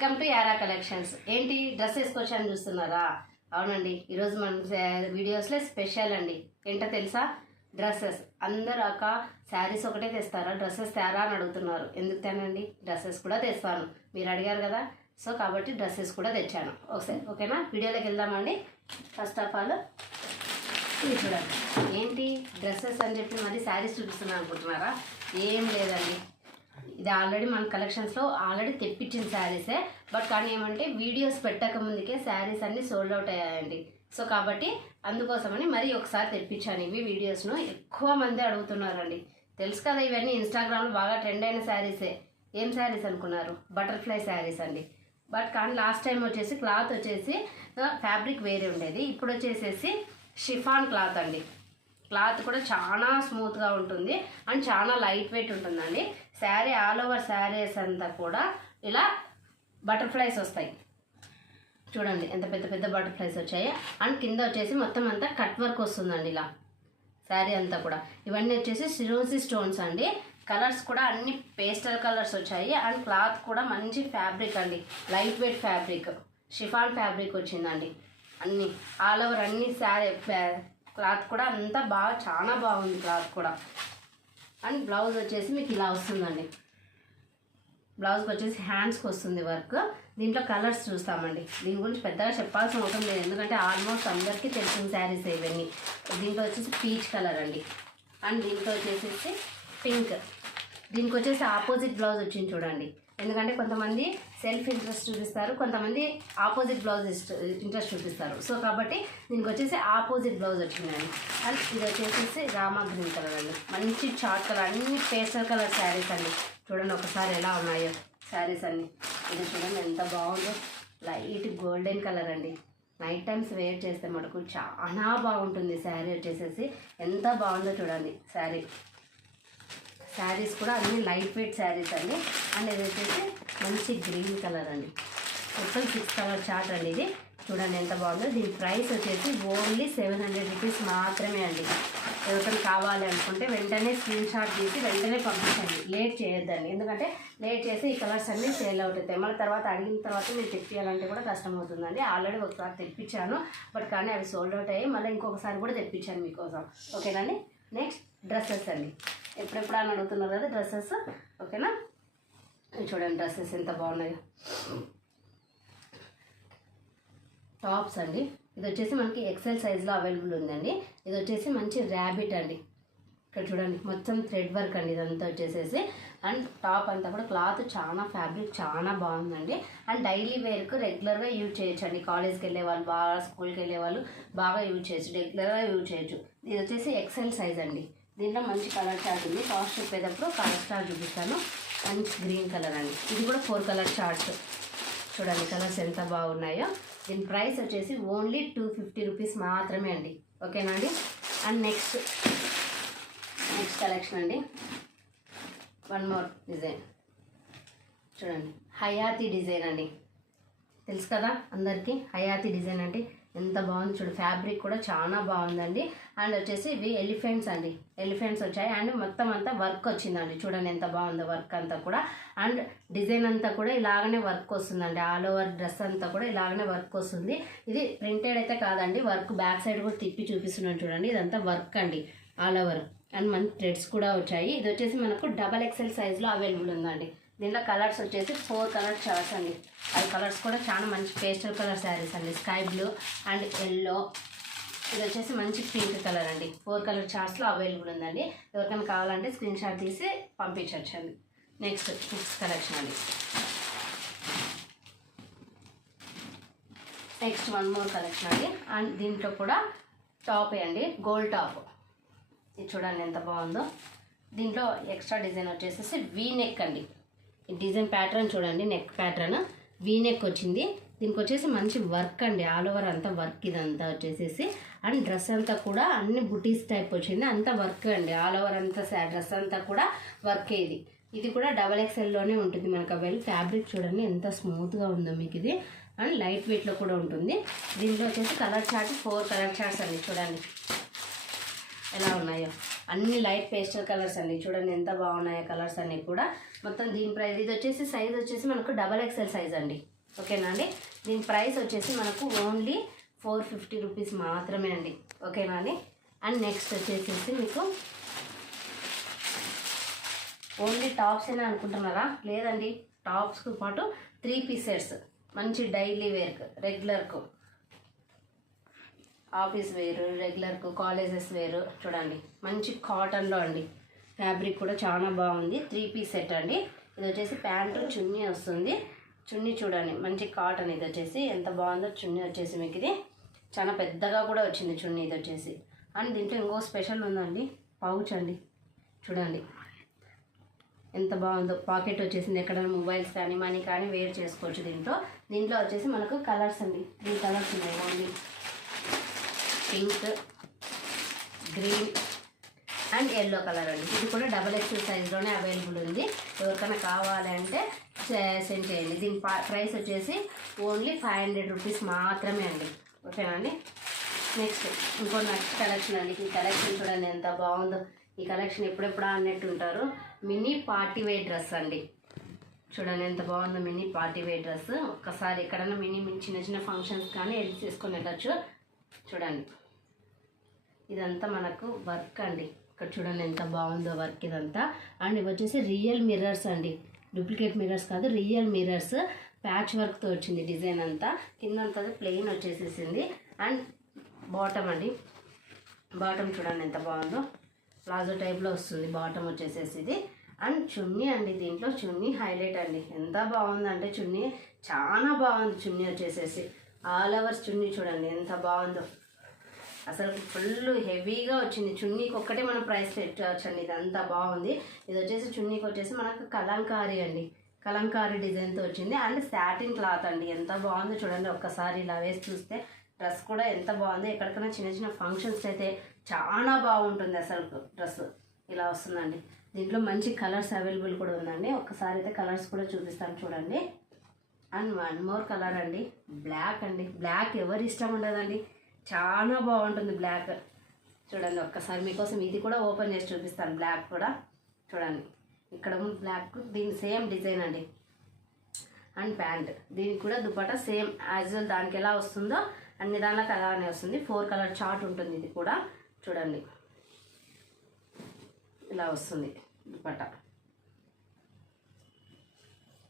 Welcome to Yaara collections. ఏంటి dress వేసుకొచ్చాను చూస్తున్నారా? అవునండి, ఈరోజు మన వీడియోస్లో స్పెషల్ అండి. ఏంటో తెలుసా? డ్రెస్సెస్. అందరూ అక్క శారీస్ ఒకటే తెస్తారా, డ్రెస్సెస్ తేరా అని అడుగుతున్నారు. ఎందుకు తేనండి, డ్రెస్సెస్ కూడా తెస్తాను. మీరు అడిగారు కదా, సో కాబట్టి డ్రెస్సెస్ కూడా తెచ్చాను. ఒకసారి ఓకేనా, వీడియోలోకి వెళ్దామండి. ఫస్ట్ ఆఫ్ ఆల్ ఇది చూడండి. ఏంటి డ్రెస్సెస్ అని చెప్పి మరి శారీస్ చూపిస్తున్నాను అనుకుంటున్నారా? ఏం లేదండి, ఇది ఆల్రెడీ మన కలెక్షన్స్లో ఆల్రెడీ తెప్పించిన శారీసే. బట్ కానీ ఏమంటే వీడియోస్ పెట్టక ముందుకే శారీస్ అన్నీ సోల్డ్ అవుట్ అయ్యాయండి. సో కాబట్టి అందుకోసమని మరీ ఒకసారి తెప్పించాను. ఇవి వీడియోస్ను ఎక్కువ మంది అడుగుతున్నారండి. తెలుసు కదా, ఇవన్నీ ఇన్స్టాగ్రామ్లో బాగా ట్రెండ్ అయిన శారీసే. ఏం శారీస్ అనుకున్నారు? బటర్ఫ్లై శారీస్ అండి. బట్ కానీ లాస్ట్ టైం వచ్చేసి క్లాత్ వచ్చేసి ఫ్యాబ్రిక్ వేరే ఉండేది. ఇప్పుడు వచ్చేసేసి షిఫాన్ క్లాత్ అండి. క్లాత్ కూడా చాలా స్మూత్గా ఉంటుంది అండ్ చాలా లైట్ వెయిట్ ఉంటుందండి. శారీ ఆల్ ఓవర్ శారీస్ అంతా కూడా ఇలా బటర్ఫ్లైస్ వస్తాయి. చూడండి ఎంత పెద్ద పెద్ద బటర్ఫ్లైస్ వచ్చాయి. అండ్ కింద వచ్చేసి మొత్తం అంతా కట్ వర్క్ వస్తుందండి ఇలా శారీ అంతా కూడా. ఇవన్నీ వచ్చేసి సిరోసి స్టోన్స్ అండి. కలర్స్ కూడా అన్ని పేస్టల్ కలర్స్ వచ్చాయి. అండ్ క్లాత్ కూడా మంచి ఫ్యాబ్రిక్ అండి, light weight fabric, chiffon fabric వచ్చిందండి. అన్ని ఆల్ ఓవర్ అన్ని శారీ క్లాత్ కూడా అంతా బాగా చాలా బాగుంది క్లాత్ కూడా. అండ్ బ్లౌజ్ వచ్చేసి మీకు ఇలా వస్తుందండి. బ్లౌజ్కి వచ్చేసి హ్యాండ్స్కి వస్తుంది వర్క్. దీంట్లో కలర్స్ చూస్తామండి. దీని గురించి పెద్దగా చెప్పాల్సిన అవసరం లేదు, ఎందుకంటే ఆల్మోస్ట్ అందరికీ తెలిసిన శారీస్ ఇవన్నీ. దీంట్లో వచ్చేసి పీచ్ కలర్ అండి. అండ్ దీంట్లో వచ్చేసి పింక్. దీనికి వచ్చేసి ఆపోజిట్ బ్లౌజ్ వచ్చింది చూడండి. ఎందుకంటే కొంతమంది సెల్ఫ్ ఇంట్రెస్ట్ చూపిస్తారు, కొంతమంది ఆపోజిట్ బ్లౌజ్ ఇంట్రెస్ట్ చూపిస్తారు. సో కాబట్టి దీనికి వచ్చేసి ఆపోజిట్ బ్లౌజ్ వచ్చిందండి. అండ్ ఇది వచ్చేసి రామా గ్రీన్ కలర్ అండి, మంచి చాట్ కలర్, అన్ని పేస్టల్ కలర్ శారీస్ అండి. చూడండి ఒకసారి ఎలా ఉన్నాయో శారీస్ అన్ని. ఇది చూడండి ఎంత బాగుందో, లైట్ గోల్డెన్ కలర్ అండి. నైట్ టైమ్స్ వేర్ చేస్తే మటుకు చాలా బాగుంటుంది శారీ వచ్చేసేసి. ఎంత బాగుందో చూడండి శారీ. శారీస్ కూడా అన్ని లైట్ వెయిట్ శారీస్ అండి. అండ్ ఇది వచ్చేసి మంచి గ్రీన్ కలర్ అండి. మొత్తం 6 కలర్ చార్ట్ అండి ఇది. చూడండి ఎంత బాగుందో. దీని ప్రైస్ వచ్చేసి ఓన్లీ 700 రూపీస్ మాత్రమే అండి. ఎవరికైనా కావాలి అనుకుంటే వెంటనే స్క్రీన్ షాట్ తీసి వెంటనే పంపించండి, లేట్ చేయొద్దండి. ఎందుకంటే లేట్ చేసి ఈ కలర్స్ అన్నీ సేల్ అవుట్ అవుతాయి. మళ్ళీ తర్వాత అడిగిన తర్వాత మీరు తెప్పించాలంటే కూడా కష్టం అవుతుందండి. ఆల్రెడీ ఒకసారి తెప్పించాను, బట్ కానీ అవి సోల్డ్ అవుట్ అయ్యి మళ్ళీ ఇంకొకసారి కూడా తెప్పించాను మీకోసం. ఓకేనండి. నెక్స్ట్ డ్రెస్సెస్ అండి. ఎప్పుడెప్పుడు అని అడుగుతున్నారు కదా డ్రెస్సెస్, ఓకేనా? చూడండి డ్రెస్సెస్ ఎంత బాగున్నాయో. టాప్స్ అండి. ఇది వచ్చేసి మనకి ఎక్సెల్ సైజ్లో అవైలబుల్ ఉందండి. ఇది వచ్చేసి మంచి ర్యాబిట్ అండి. ఇక్కడ చూడండి మొత్తం థ్రెడ్ వర్క్ అండి ఇదంతా వచ్చేసేసి. అండ్ టాప్ అంతా కూడా క్లాత్ చాలా ఫ్యాబ్రిక్ చాలా బాగుందండి. అండ్ డైలీ వేర్కు రెగ్యులర్గా యూజ్ చేయొచ్చు అండి. కాలేజ్కి వెళ్ళే వాళ్ళు, బాగా స్కూల్కి వెళ్ళే వాళ్ళు బాగా యూజ్ చేయొచ్చు, రెగ్యులర్గా యూజ్ చేయొచ్చు. ఇది వచ్చేసి ఎక్సెల్ సైజ్ అండి. దీంట్లో మంచి కలర్ చార్ట్ ఉంది. కాస్ట్ చెప్పేటప్పుడు కలర్ చార్ట్ చూపిస్తాను. మంచి గ్రీన్ కలర్ అండి. ఇది కూడా 4 కలర్ చార్ట్స్. చూడండి కలర్స్ ఎంత బాగున్నాయో. దీని ప్రైస్ వచ్చేసి ఓన్లీ 250 రూపీస్ మాత్రమే అండి. ఓకేనా అండి. అండ్ నెక్స్ట్ కలెక్షన్ అండి. వన్ మోర్ డిజైన్ చూడండి. హయాతి డిజైన్ అండి. తెలుసు కదా అందరికీ హయాతి డిజైన్ అంటే ఎంత బాగుంది. చూడు ఫ్యాబ్రిక్ కూడా చాలా బాగుందండి. అండ్ వచ్చేసి ఇవి ఎలిఫెంట్స్ అండి. ఎలిఫెంట్స్ వచ్చాయి. అండ్ మొత్తం అంతా వర్క్ వచ్చిందండి. చూడండి ఎంత బాగుందో వర్క్ అంతా కూడా. అండ్ డిజైన్ అంతా కూడా ఇలాగనే వర్క్ వస్తుందండి. ఆల్ ఓవర్ డ్రెస్ అంతా కూడా ఇలాగనే వర్క్ వస్తుంది. ఇది ప్రింటెడ్ అయితే కాదండి, వర్క్ బ్యాక్ సైడ్ కూడా తిప్పి చూపిస్తున్నాను చూడండి. ఇదంతా వర్క్ అండి ఆల్ ఓవర్. అండ్ మంచి థ్రెడ్స్ కూడా వచ్చాయి. ఇది వచ్చేసి మనకు XXL సైజ్లో అవైలబుల్ ఉందండి. దీంట్లో కలర్స్ వచ్చేసి 4 కలర్ చార్ట్స్ అండి. అవి కలర్స్ కూడా చాలా మంచి పేస్టల్ కలర్ శారీస్ అండి. Sky blue and yellow. ఇది వచ్చేసి మంచి పింక్ కలర్ అండి. 4 కలర్ చార్ట్స్లో అవైలబుల్ ఉందండి. ఎవరికైనా కావాలంటే స్క్రీన్ షాట్ తీసి పంపించవచ్చు అండి. నెక్స్ట్ కలెక్షన్ అండి. నెక్స్ట్ వన్ మోర్ కలెక్షన్ అండి. అండ్ దీంట్లో కూడా టాపే అండి, గోల్డ్ టాప్. ఇది చూడండి ఎంత బాగుందో. దీంట్లో ఎక్స్ట్రా డిజైన్ వచ్చేసి వీ నెక్ అండి. ఈ డిజైన్ ప్యాటర్న్ చూడండి, నెక్ ప్యాటర్న్ వీ నెక్ వచ్చింది. దీనికి వచ్చేసి మంచి వర్క్ అండి, ఆల్ ఓవర్ అంతా వర్క్ ఇదంతా వచ్చేసేసి. అండ్ డ్రెస్ అంతా కూడా అన్ని బుటీస్ టైప్ వచ్చింది, అంతా వర్క్ అండి. ఆల్ ఓవర్ అంతా డ్రెస్ అంతా కూడా వర్కే. ఇది కూడా XXLలోనే ఉంటుంది మనకు అవైలబుల్. ఫ్యాబ్రిక్ చూడండి ఎంత స్మూత్గా ఉందో మీకు ఇది. అండ్ లైట్ వెయిట్లో కూడా ఉంటుంది. దీంట్లో వచ్చేసి కలర్ చార్ట్ 4 కలర్ చార్ట్స్ అండి. చూడండి ఎలా ఉన్నాయో. అన్ని లైట్ పేస్టల్ కలర్స్ అండి. చూడండి ఎంత బాగున్నాయో కలర్స్ అన్నీ కూడా. మొత్తం దీని ప్రైస్ ఇది వచ్చేసి సైజ్ వచ్చేసి మనకు XXL సైజ్ అండి. ఓకేనా అండి. దీని ప్రైస్ వచ్చేసి మనకు ఓన్లీ 450 రూపీస్ మాత్రమే అండి. ఓకేనా అండి. అండ్ నెక్స్ట్ వచ్చేసి మీకు ఓన్లీ టాప్స్ అయినా అనుకుంటున్నారా? లేదండి, టాప్స్తో పాటు 3 పీస్ సెట్స్ మంచి డైలీ వేర్కు, రెగ్యులర్కు, ఆఫీస్ వేరు, రెగ్యులర్కు, కాలేజెస్ వేరు. చూడండి మంచి కాటన్లో అండి. ఫ్యాబ్రిక్ కూడా చాలా బాగుంది. 3 పీస్ సెట్ అండి. ఇది వచ్చేసి ప్యాంటు చున్నీ వస్తుంది. చున్నీ చూడండి మంచి కాటన్. ఇది వచ్చేసి ఎంత బాగుందో చున్నీ వచ్చేసి మీకు ఇది చాలా పెద్దగా కూడా వచ్చింది చున్నీ ఇది వచ్చేసి. అండ్ దీంట్లో ఇంకో స్పెషల్ ఉందండి, పౌచ్ అండి. చూడండి ఎంత బాగుందో. పాకెట్ వచ్చేసింది, ఎక్కడైనా మొబైల్స్ కానీ మనీ కానీ వేర్ చేసుకోవచ్చు దీంట్లో. దీంట్లో వచ్చేసి మనకు కలర్స్ అండి, 3 కలర్స్ ఉన్నాయి. Only pink, green and yellow colour అండి. ఇది కూడా XXL సైజ్లోనే అవైలబుల్ ఉంది. ఎవరికైనా కావాలంటే సెండ్ చేయండి. దీని ప్రైస్ వచ్చేసి ఓన్లీ 500 రూపీస్ మాత్రమే అండి. ఓకేనా అండి. నెక్స్ట్ నెక్స్ట్ కలెక్షన్ అండి. ఈ కలెక్షన్ చూడండి ఎంత బాగుందో. ఈ కలెక్షన్ ఎప్పుడెప్పుడు అన్నట్టు ఉంటారు. మినీ పార్టీ వేర్ డ్రెస్ అండి. చూడండి ఎంత బాగుందో మినీ పార్టీ వేర్ డ్రెస్. ఒక్కసారి ఎక్కడైనా చిన్న చిన్న ఫంక్షన్స్ కానీ వెళ్ళి తీసుకొని వెళ్ళచ్చు. చూడండి ఇదంతా మనకు వర్క్ అండి. ఇక్కడ చూడండి ఎంత బాగుందో వర్క్ ఇదంతా. అండ్ ఇవి వచ్చేసి రియల్ మిర్రర్స్ అండి, డూప్లికేట్ మిర్రర్స్ కాదు, రియల్ మిర్రర్స్. ప్యాచ్ వర్క్తో వచ్చింది డిజైన్ అంతా. కింద అంతా ప్లెయిన్ వచ్చేసేసింది. అండ్ బాటమ్ అండి, బాటమ్ చూడండి ఎంత బాగుందో. ప్లాజో టైప్లో వస్తుంది బాటమ్ వచ్చేసేసి ఇది. అండ్ చున్నీ అండి. దీంట్లో చున్నీ హైలైట్ అండి. ఎంత బాగుందంటే చున్నీ చాలా బాగుంది. చున్నీ వచ్చేసేసి ఆల్ ఓవర్స్ చున్నీ చూడండి ఎంత బాగుందో. అసలు ఫుల్ హెవీగా వచ్చింది. చున్నీకి ఒక్కటే మనం ప్రైస్ పెట్టవచ్చండి. ఇదంతా బాగుంది. ఇది వచ్చేసి చున్నీకి వచ్చేసి మనకు కలంకారీ అండి, కలంకారీ డిజైన్తో వచ్చింది. అండ్ సాటిన్ క్లాత్ అండి. ఎంత బాగుందో చూడండి. ఒక్కసారి ఇలా వేసి చూస్తే డ్రెస్ కూడా ఎంత బాగుంది. ఎక్కడికైనా చిన్న చిన్న ఫంక్షన్స్ అయితే చాలా బాగుంటుంది అసలు డ్రెస్. ఇలా వస్తుందండి. దీంట్లో మంచి కలర్స్ అవైలబుల్ కూడా ఉందండి. ఒక్కసారి అయితే కలర్స్ కూడా చూపిస్తాను చూడండి. అండ్ 1 మోర్ కలర్ అండి, బ్లాక్ అండి. బ్లాక్ ఎవరు ఇష్టం ఉండదండి, చాలా బాగుంటుంది బ్లాక్. చూడండి ఒక్కసారి మీకోసం ఇది కూడా ఓపెన్ చేసి చూపిస్తాను. బ్లాక్ కూడా చూడండి ఇక్కడ బ్లాక్. దీని సేమ్ డిజైన్ అండి. అండ్ ప్యాంట్, దీనికి కూడా దుపట్టా సేమ్ యాజ్ వెల్ దానికి ఎలా వస్తుందో అన్ని దానిలకు అలానే వస్తుంది. 4 కలర్ చార్ట్ ఉంటుంది. ఇది కూడా చూడండి ఇలా వస్తుంది దుపట్టా.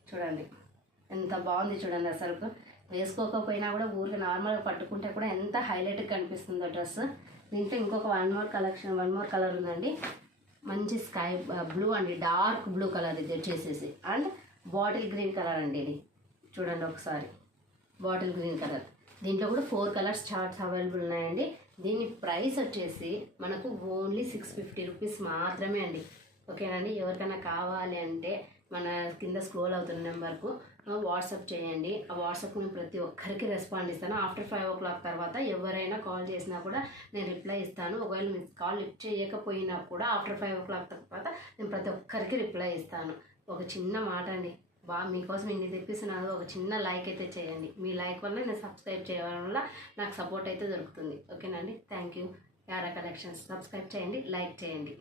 చూడండి ఎంత బాగుంది చూడండి. అసలు వేసుకోకపోయినా కూడా ఊరికి నార్మల్గా పట్టుకుంటే కూడా ఎంత హైలైట్గా కనిపిస్తుందో డ్రెస్. దీంట్లో ఇంకొక 1 మోర్ కలర్ ఉందండి. మంచి స్కై బ్లూ అండి, డార్క్ బ్లూ కలర్ ఇది వచ్చేసేసి. అండ్ బాటిల్ గ్రీన్ కలర్ అండి. ఇది చూడండి ఒకసారి, బాటిల్ గ్రీన్ కలర్. దీంట్లో కూడా 4 కలర్స్ చార్ట్స్ అవైలబుల్ ఉన్నాయండి. దీని ప్రైస్ వచ్చేసి మనకు ఓన్లీ 650 రూపీస్ మాత్రమే అండి. ఓకేనండి. ఎవరికైనా కావాలి అంటే మన కింద స్క్రోల్ అవుతున్న నెంబర్కు వాట్సాప్ చేయండి. ఆ వాట్సాప్ నేను ప్రతి ఒక్కరికి రెస్పాండ్ ఇస్తాను. ఆఫ్టర్ 5 o'clock తర్వాత ఎవరైనా కాల్ చేసినా కూడా నేను రిప్లై ఇస్తాను. ఒకవేళ మీరు కాల్ లిఫ్ట్ చేయకపోయినా కూడా ఆఫ్టర్ 5 o'clock తర్వాత నేను ప్రతి ఒక్కరికి రిప్లై ఇస్తాను. ఒక చిన్న మాట అండి, మీకోసం ఇన్ని తెప్పిస్తున్నాను. ఒక చిన్న లైక్ అయితే చేయండి. మీ లైక్ వల్ల నేను సబ్స్క్రైబ్ చేయడం వల్ల నాకు సపోర్ట్ అయితే దొరుకుతుంది. ఓకేనండి. Thank you. Yaara collections subscribe చేయండి, లైక్ చేయండి.